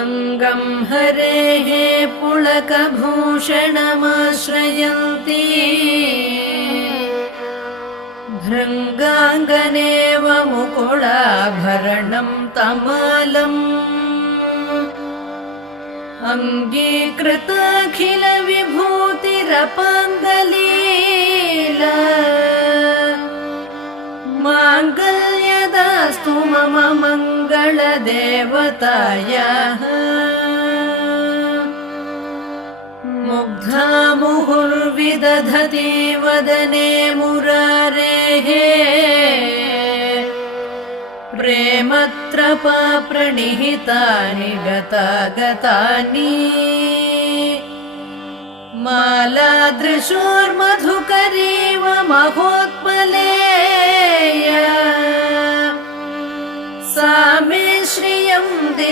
अंगं हरेः पुलकभूषणमाश्रयन्ती भृङ्गाङ्गनेव मुकुलाभरणं तमालम् अङ्गीकृताखिलविभूतिरपाङ्गलीला माङ्गल्यदास्तु मम मङ्गलदेवतायाः मुग्धा मुहुर्विदधति वदने मुरारेः प्रेमत्रपा प्रणिहितानि गतागतानि मालादृशोर्मधुकरीव महोत्पलेया सा मे श्रियं दिश